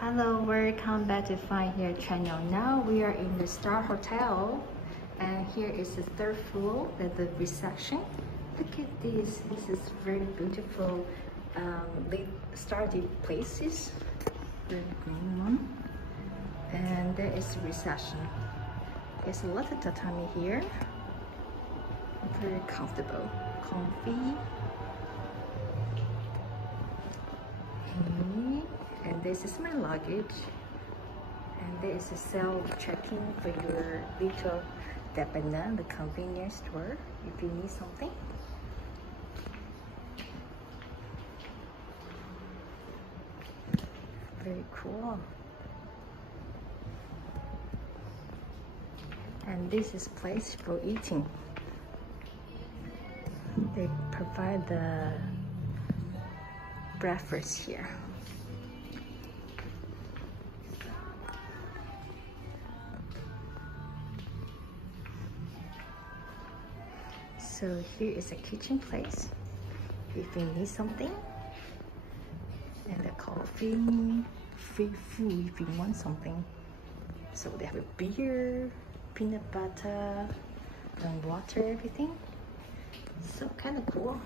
Hello, welcome back to Find Here channel. Now we are in the Star Hotel, and here is the third floor with the reception. Look at this. This is very beautiful. Started places. Very green one. And there is the reception. There's a lot of tatami here. Very comfortable, comfy. Okay. And this is my luggage. And there is a self-check-in for your little dependent, the convenience store, if you need something. Very cool. And this is place for eating. They provide the breakfast here. So here is a kitchen place if you need something, and the coffee, free food if you want something. So they have a beer, peanut butter, and water, everything. So kind of cool.